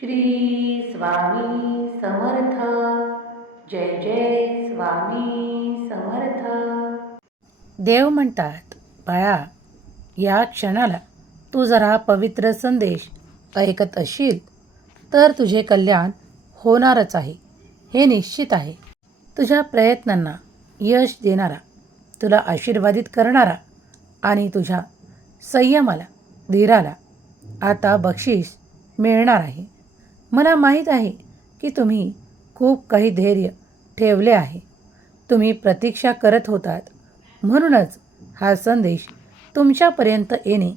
श्री स्वामी समर्थ. जय जय स्वामी समर्थ. देव म्हणतात बाळा या क्षणाला तू जरा पवित्र संदेश ऐकत असशील तर तुझे कल्याण होणारच आहे. हे निश्चित आहे. तुझ्या प्रयत्नांना यश देणारा तुला आशीर्वादित करणारा आणि तुझ्या संयमाला धीराला आता बक्षीस मिळणार आहे. मला माहीत आहे की तुम्ही खूप काही धैर्य ठेवले आहे. तुम्ही प्रतीक्षा करत होतात. म्हणूनच हा संदेश तुमच्यापर्यंत येणे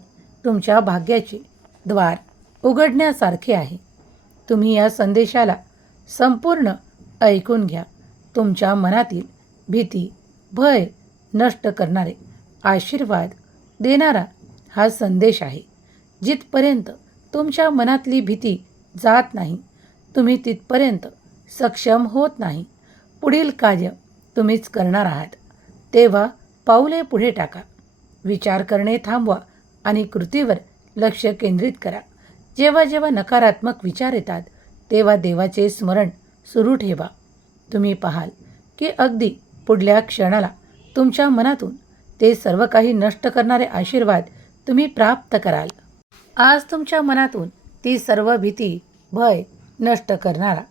तुमच्या भाग्याचे द्वार उघडण्यासारखे आहे. तुम्ही या संदेशाला संपूर्ण ऐकून घ्या. तुमच्या मनातील भीती भय नष्ट करणारे आशीर्वाद देणारा हा संदेश आहे. जिथपर्यंत तुमच्या मनातली भीती जात नाही. तुम्ही तिथपर्यंत सक्षम होत नाही. पुढील कार्य तुम्हीच करणार आहात. तेव्हा पाऊले पुढे टाका. विचार करणे थांबवा आणि कृतीवर लक्ष केंद्रित करा. जेव्हा जेव्हा नकारात्मक विचार येतात तेव्हा देवाचे स्मरण सुरू ठेवा. तुम्ही पाहाल की अगदी पुढल्या क्षणाला तुमच्या मनातून ते सर्व काही नष्ट करणारे आशीर्वाद तुम्ही प्राप्त कराल. आज तुमच्या मनातून ती सर्व भीती भय नष्ट करणारा.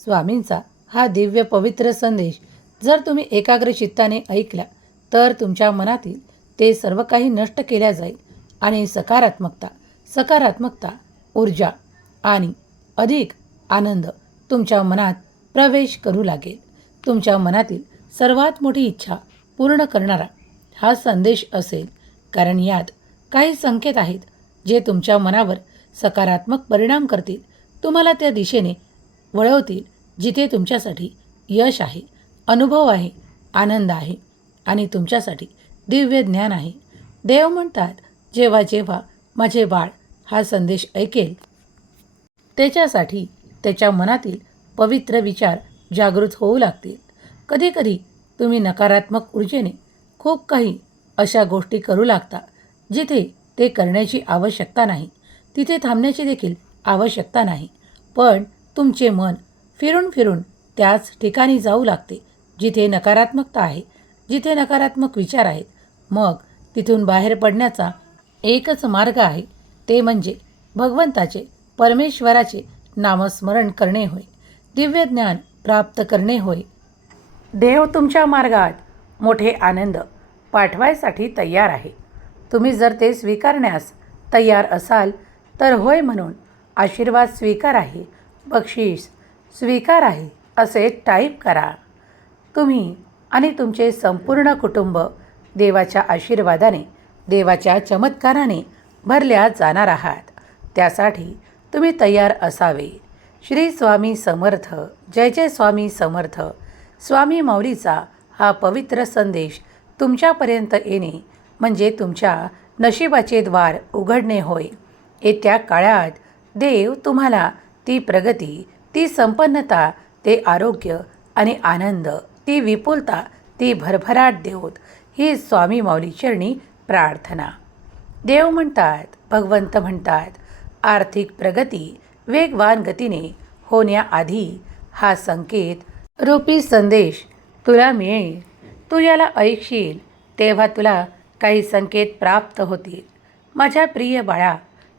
स्वामींचा हा दिव्य पवित्र संदेश जर तुम्ही एकाग्र चित्ताने ऐकला तर तुमच्या मनातील ते सर्व काही नष्ट केल्या जाईल आणि सकारात्मकता सकारात्मकता ऊर्जा आणि अधिक आनंद तुमच्या मनात प्रवेश करू लागेल. तुमच्या मनातील सर्वात मोठी इच्छा पूर्ण करणारा हा संदेश असेल कारण यात काही संकेत आहेत जे तुमच्या मनावर सकारात्मक परिणाम करतील. तुम्हाला त्या दिशेने वळवतील जिथे तुमच्यासाठी यश आहे अनुभव आहे आनंद आहे आणि तुमच्यासाठी दिव्य ज्ञान आहे. देव म्हणतात जेव्हा जेव्हा माझे बाळ हा संदेश ऐकेल त्याच्यासाठी त्याच्या मनातील पवित्र विचार जागृत होऊ लागतील. कधीकधी तुम्ही नकारात्मक ऊर्जेने खूप काही अशा गोष्टी करू लागता जिथे ते करण्याची आवश्यकता नाही. तिथे थांबण्याची देखील आवश्यकता नाही. पण तुमचे मन फिरून फिरून त्याच ठिकाणी जाऊ लागते जिथे नकारात्मकता आहे जिथे नकारात्मक विचार आहेत. मग तिथून बाहेर पडण्याचा एकच मार्ग आहे ते म्हणजे भगवंताचे परमेश्वराचे नामस्मरण करणे होय. दिव्य ज्ञान प्राप्त करणे होय. देव तुमच्या मार्गात मोठे आनंद पाठवायसाठी तयार आहे. तुम्ही जर ते स्वीकारण्यास तयार असाल तर होय म्हणून आशीर्वाद स्वीकार आहे बक्षीस स्वीकार आहे असे टाईप करा. तुम्ही आणि तुमचे संपूर्ण कुटुंब देवाच्या आशीर्वादाने देवाच्या चमत्काराने भरल्या जाणार आहात. त्यासाठी तुम्ही तयार असावे. श्री स्वामी समर्थ जय जय स्वामी समर्थ. स्वामी मौलीचा हा पवित्र संदेश तुमच्यापर्यंत येणे म्हणजे तुमच्या नशिबाचे द्वार उघडणे होय. येत्या काळात देव तुम्हाला ती प्रगती ती संपन्नता ते आरोग्य आणि आनंद ती विपुलता ती भरभराट देवत. ही स्वामी माऊली चरणी प्रार्थना. देव म्हणतात भगवंत म्हणतात आर्थिक प्रगती वेगवान गतीने होण्याआधी हा संकेत रूपी संदेश तुला मिळेल. तू याला ऐकशील तेव्हा तुला काही संकेत प्राप्त होतील. माझ्या प्रिय बाळा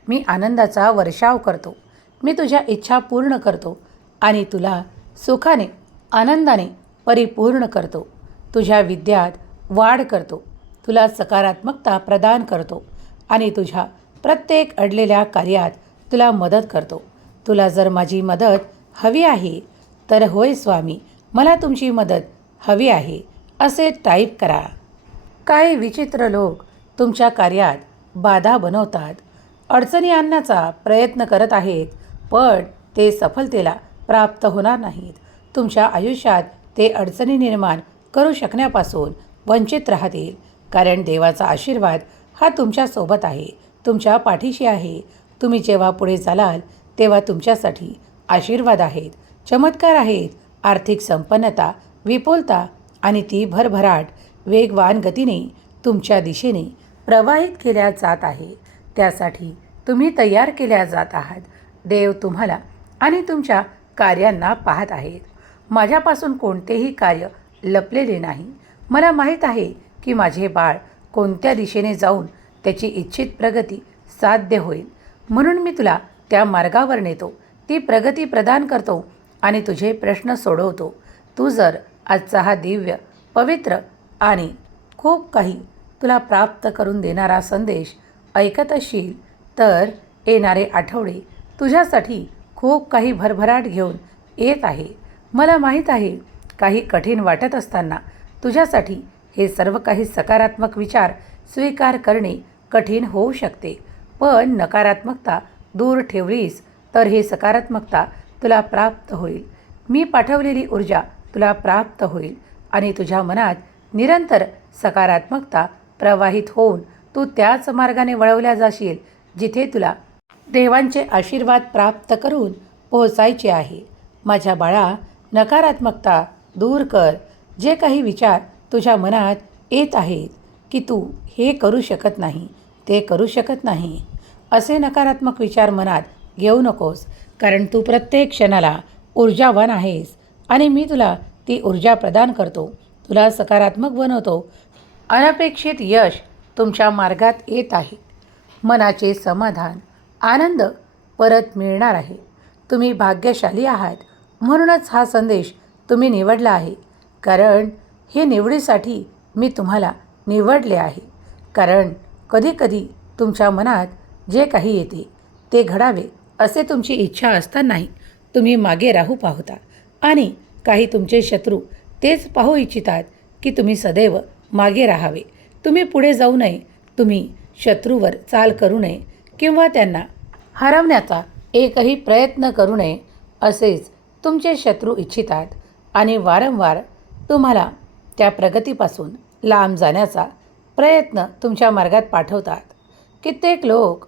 मी आनंदाचा वर्षाव करतो. मी तुझ्या इच्छा पूर्ण करतो आणि तुला सुखाने आनंदाने परिपूर्ण करतो. तुझ्या विद्यात वाढ करतो. तुला सकारात्मकता प्रदान करतो आणि तुझ्या प्रत्येक अडलेल्या कार्यात तुला मदत करतो. तुला जर माझी मदत हवी आहे तर होय स्वामी मला तुमची मदत हवी आहे असे टाईप करा. काही विचित्र लोक तुमच्या कार्यात बाधा बनवतात अडचणी आणण्याचा प्रयत्न करत आहेत पण ते सफलतेला प्राप्त होणार नाहीत. तुमच्या आयुष्यात ते अडचणी निर्माण करू शकण्यापासून वंचित राहतील कारण देवाचा आशीर्वाद हा तुमच्यासोबत आहे तुमच्या पाठीशी आहे. तुम्ही जेव्हा पुढे चालाल तेव्हा तुमच्यासाठी आशीर्वाद आहेत चमत्कार आहेत. आर्थिक संपन्नता विपुलता आणि ती भरभराट वेगवान गतीने तुमच्या दिशेने प्रवाहित केल्या जात आहे. त्यासाठी तुम्ही तयार केल्या जात आहात. देव तुम्हाला आणि तुमच्या कार्यांना पाहत आहेत. माझ्यापासून कोणतेही कार्य लपलेले नाही. मला माहीत आहे की माझे बाळ कोणत्या दिशेने जाऊन त्याची इच्छित प्रगती साध्य होईल. म्हणून मी तुला त्या मार्गावर नेतो. ती प्रगती प्रदान करतो आणि तुझे प्रश्न सोडवतो. तू जर आजचा हा दिव्य पवित्र आणि खूप काही तुला प्राप्त करून देणारा संदेश ऐकत असशील तर येणारे आठवडे तुझ्यासाठी खूप काही भरभराट घेऊन येत आहे. मला माहीत आहे काही कठीण वाटत असताना तुझ्यासाठी हे सर्व काही सकारात्मक विचार स्वीकार करणे कठीण होऊ शकते. पण नकारात्मकता दूर ठेवलीस तर हे सकारात्मकता तुला प्राप्त होईल. मी पाठवलेली ऊर्जा तुला प्राप्त होईल आणि तुझ्या मनात निरंतर सकारात्मकता प्रवाहित होऊन तू त्याच मार्गाने वळवल्या जाशील जिथे तुला देवांचे आशीर्वाद प्राप्त करून पोहोचायचे आहे. माझ्या बाळा नकारात्मकता दूर कर. जे काही विचार तुझ्या मनात येत आहेत की तू हे करू शकत नाही ते करू शकत नाही असे नकारात्मक विचार मनात घेऊ नकोस कारण तू प्रत्येक क्षणाला ऊर्जावान आहेस आणि मी तुला ती ऊर्जा प्रदान करतो. तुला सकारात्मक बनवतो. अनपेक्षित यश तुमच्या मार्गात येत आहे. मनाचे समाधान आनंद परत मिळणार आहे. तुम्ही भाग्यशाली आहात. म्हणूनच हा संदेश तुम्ही निवडला आहे. कारण हे निवडीसाठी मी तुम्हाला निवडले आहे. कारण कधीकधी तुमच्या मनात जे काही येते ते घडावे असे तुमची इच्छा असतानाही तुम्ही मागे राहू पाहता. आणि काही तुमचे शत्रू तेच पाहू इच्छितात की तुम्ही सदैव मागे राहावे. तुम्ही पुढे जाऊ नये. तुम्ही शत्रूवर चाल करू नये किंवा त्यांना हरवण्याचा एकही प्रयत्न करू नये असेच तुमचे शत्रू इच्छितात आणि वारंवार तुम्हाला त्या प्रगतीपासून लांब जाण्याचा प्रयत्न तुमच्या मार्गात पाठवतात. कित्येक लोक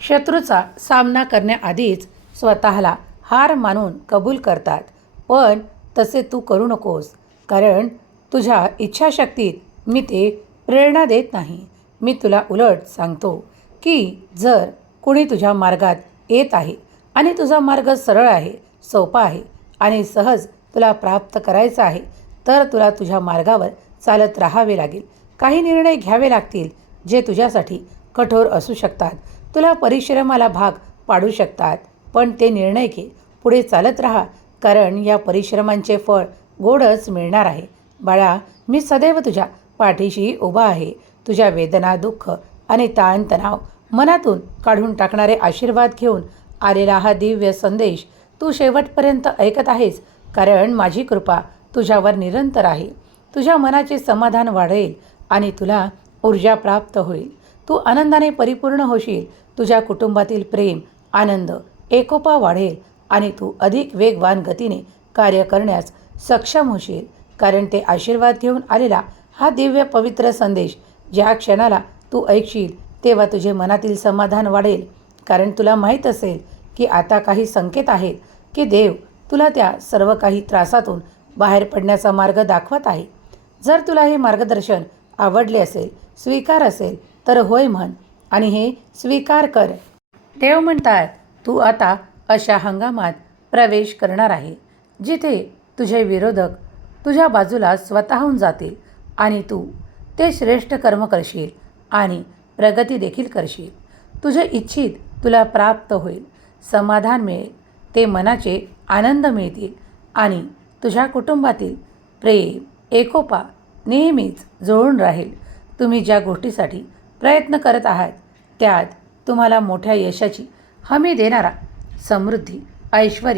शत्रूचा सामना करण्याआधीच स्वतःला हार मानून कबूल करतात पण तसे तू करू नकोस कारण तुझ्या इच्छाशक्तीत मी ते प्रेरणा देत नाही. मी तुला उलट सांगतो की जर कुणी तुझ्या मार्गात येत आहे आणि तुझा मार्ग सरळ आहे सोपा आहे आणि सहज तुला प्राप्त करायचा आहे तर तुला तुझ्या मार्गावर चालत राहावे लागेल. काही निर्णय घ्यावे लागतील जे तुझ्यासाठी कठोर असू शकतात. तुला परिश्रमाला भाग पाडू शकतात पण ते निर्णय घे. पुढे चालत राहा कारण या परिश्रमांचे फळ गोडच मिळणार आहे. बाळा मी सदैव तुझ्या पाठीशी उभा आहे. तुझ्या वेदना दुःख आणि ताणतणाव मनातून काढून टाकणारे आशीर्वाद घेऊन आलेला हा दिव्य संदेश तू शेवटपर्यंत ऐकत आहेस कारण माझी कृपा तुझ्यावर निरंतर आहे. तुझ्या मनाचे समाधान वाढेल आणि तुला ऊर्जा प्राप्त होईल. तू आनंदाने परिपूर्ण होशील. तुझ्या कुटुंबातील प्रेम आनंद एकोपा वाढेल आणि तू अधिक वेगवान गतीने कार्य करण्यास सक्षम होशील कारण ते आशीर्वाद घेऊन आलेला हा दिव्य पवित्र संदेश. ज्या क्षणाला तू ऐकशील तेव्हा तुझे मनातील समाधान वाढेल. कारण तुला माहीत असेल की आता काही संकेत आहेत की देव तुला त्या सर्व काही त्रासातून बाहेर पडण्याचा मार्ग दाखवत आहे. जर तुला हे मार्गदर्शन आवडले असेल स्वीकार असेल तर होय म्हण आणि हे स्वीकार कर. देव म्हणतात तू आता अशा हंगामात प्रवेश करणार आहे जिथे तुझे विरोधक तुझ्या बाजूला स्वतःहून जातील. आणि तू. ते श्रेष्ठ कर्म करशील आणि प्रगती देखील करशील. तुझे इच्छित तुला प्राप्त होईल. समाधान मिळेल. ते मनाचे आनंद मिळतील आणि तुझ्या कुटुंबातील प्रेम एकोपा नेहमीच जुळून राहील. तुम्ही ज्या गोष्टीसाठी प्रयत्न करत आहात त्यात तुम्हाला मोठ्या यशाची हमी देणारा समृद्धी ऐश्वर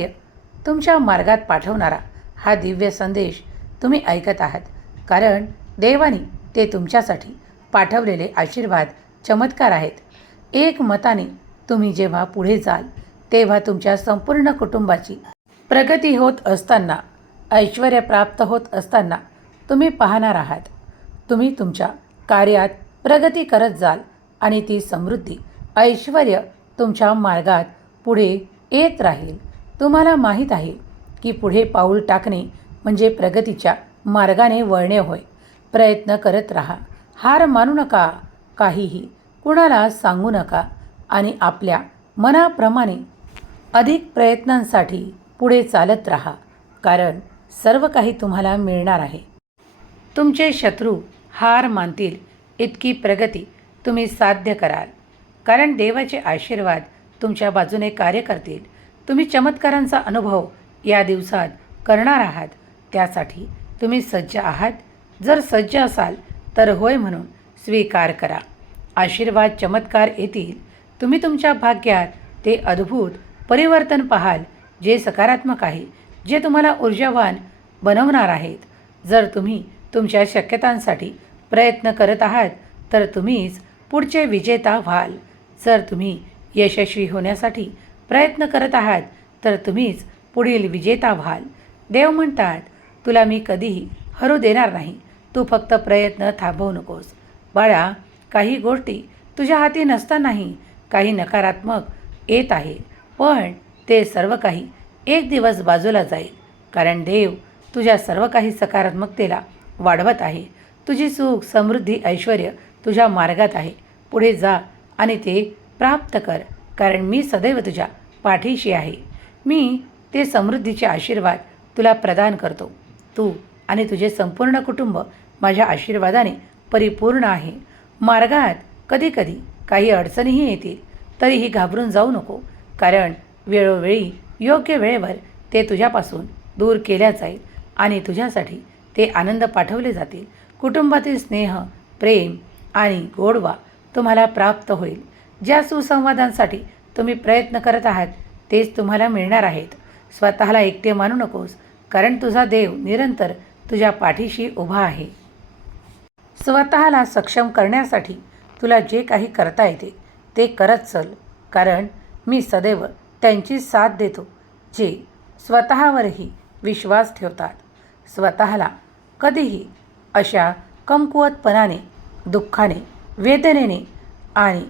तुमच्या मार्गात पाठवणारा हा दिव्य संदेश तुम्ही ऐकत आहात. कारण देवानी ते तुमच्यासाठी पाठवलेले आशीर्वाद चमत्कार आहेत. एक मताने तुम्ही जेव्हा पुढे जाल तेव्हा तुमच्या संपूर्ण कुटुंबाची प्रगती होत असताना ऐश्वर प्राप्त होत असताना तुम्ही पाहणार आहात. तुम्ही तुमच्या कार्यात प्रगती करत जाल आणि ती समृद्धी ऐश्वर तुमच्या मार्गात पुढे येत राहील. तुम्हाला माहीत आहे की पुढे पाऊल टाकणे म्हणजे प्रगतीच्या मार्गाने वळणे होय. प्रयत्न करत राहा. हार मानू नका काहीही. कुणाला सांगू नका आणि आपल्या मनाप्रमाणे अधिक प्रयत्नांसाठी पुढे चालत राहा कारण सर्व काही तुम्हाला मिळणार आहे. तुमचे शत्रू हार मानतील इतकी प्रगती तुम्ही साध्य कराल. कारण देवाचे आशीर्वाद तुमच्या बाजूने कार्य करतील. तुम्ही चमत्कारांचा अनुभव या दिवसात करणार आहात. त्यासाठी तुम्ही सज्ज आहात. जर सज्ज असाल तर होय म्हणून स्वीकार करा. आशीर्वाद चमत्कार येतील. तुम्ही तुमच्या भाग्यात ते अद्भुत परिवर्तन पाहाल जे सकारात्मक आहे जे तुम्हाला ऊर्जावान बनवणार आहेत. जर तुम्ही तुमच्या शक्यतांसाठी प्रयत्न करत आहात तर तुम्हीच पुढचे विजेता व्हाल. जर तुम्ही यशस्वी होण्यासाठी प्रयत्न करत आहात तर तुम्हीच पुढील विजेता व्हाल. देव म्हणतात तुला मी कधीही हरू देणार नाही. तू फक्त प्रयत्न थांबवू नकोस. बाळा काही गोष्टी तुझ्या हाती नसतानाही काही नकारात्मक येत आहे पण ते सर्व काही एक दिवस बाजूला जाईल. कारण देव तुझ्या सर्व काही सकारात्मकतेला वाढवत आहे. तुझी सुख समृद्धी ऐश्वर तुझ्या मार्गात आहे. पुढे जा आणि ते प्राप्त कर. कारण मी सदैव तुझ्या पाठीशी आहे. मी ते समृद्धीचे आशीर्वाद तुला प्रदान करतो. तू आणि तुझे संपूर्ण कुटुंब माझ्या आशीर्वादाने परिपूर्ण आहे. मार्गात कधीकधी काही अडचणीही येतील तरीही घाबरून जाऊ नको कारण वेळोवेळी योग्य वेळेवर ते तुझ्यापासून दूर केल्या जाईल आणि तुझ्यासाठी ते आनंद पाठवले जातील. कुटुंबातील स्नेह प्रेम आणि गोडवा तुम्हाला प्राप्त होईल. ज्या सुसंवादांसाठी तुम्ही प्रयत्न करत आहात तेच तुम्हाला मिळणार आहेत. स्वतःला एकटे मानू नकोस कारण तुझा देव निरंतर तुझ्या पाठीशी उभा आहे. स्वतःला सक्षम करण्यासाठी तुला जे काही करता येते ते करत चल. कारण मी सदैव त्यांची साथ देतो जे स्वतःवरही विश्वास ठेवतात. स्वतःला कधीही अशा कमकुवतपणाने दुःखाने वेदनेने आणि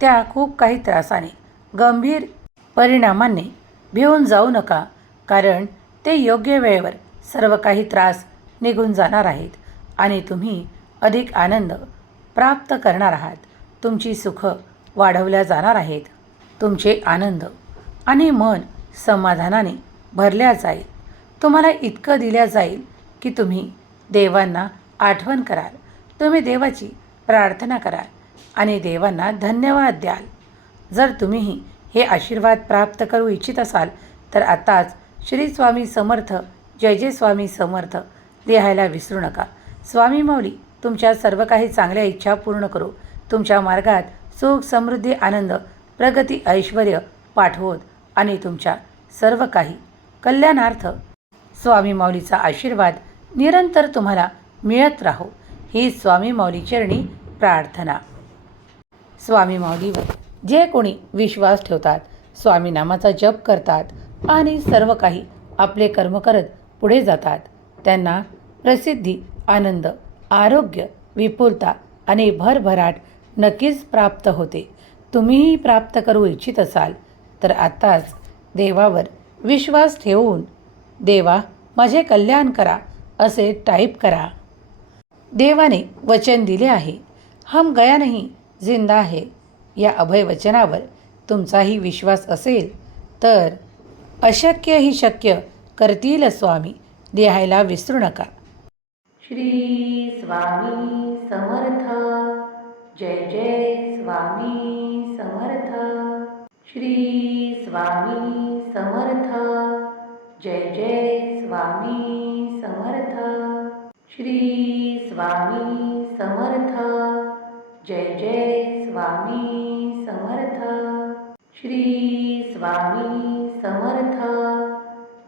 त्या खूप काही त्रासाने गंभीर परिणामांनी भिवून जाऊ नका. कारण ते योग्य वेळेवर सर्व काही त्रास निघून जाणार आहेत आणि तुम्ही अधिक आनंद प्राप्त करणार आहात. तुमची सुख वाढवल्या जाणार आहेत. तुमचे आनंद आणि मन समाधानाने भरल्या जाईल. तुम्हाला इतकं दिल्या जाईल की तुम्ही देवांना आठवण कराल. तुम्ही देवाची प्रार्थना कराल आणि देवांना धन्यवाद द्याल. जर तुम्हीही हे आशीर्वाद प्राप्त करू इच्छित असाल तर आताच श्री स्वामी समर्थ जय जय स्वामी समर्थ. लिहायला विसरू नका. स्वामी माऊली तुमच्या सर्व काही चांगल्या इच्छा पूर्ण करू. तुमच्या मार्गात सुख समृद्धी आनंद प्रगती ऐश्वर पाठवोत आणि तुमच्या सर्व काही कल्याणार्थ. स्वामी माऊलीचा आशीर्वाद निरंतर तुम्हाला मिळत राहो. ही स्वामी माऊली चरणी प्रार्थना. स्वामी माऊलीवर जे कोणी विश्वास ठेवतात स्वामी नामाचा जप करतात आणि सर्व काही आपले कर्म करत पुढे जातात. त्यांना प्रसिद्धी आनंद आरोग्य विपुलता आणि भरभराट नक्कीच प्राप्त होते. तुम्हीही प्राप्त करू इच्छित असाल तर आत्ताच देवावर विश्वास ठेवून देवा माझे कल्याण करा असे टाईप करा. देवाने वचन दिले आहे. हम गया नाही जिंदा आहे या अभय वचनावर तुमचाही विश्वास असेल तर अशक्य ही शक्य करतील स्वामी देहायला विसरू नका. श्री स्वामी समर्थ. जय जय स्वामी समर्थ. श्री स्वामी समर्थ. जय जय स्वामी समर्थ. श्री स्वामी समर्थ. जय जय स्वामी समर्थ. श्री स्वामी समर्थ.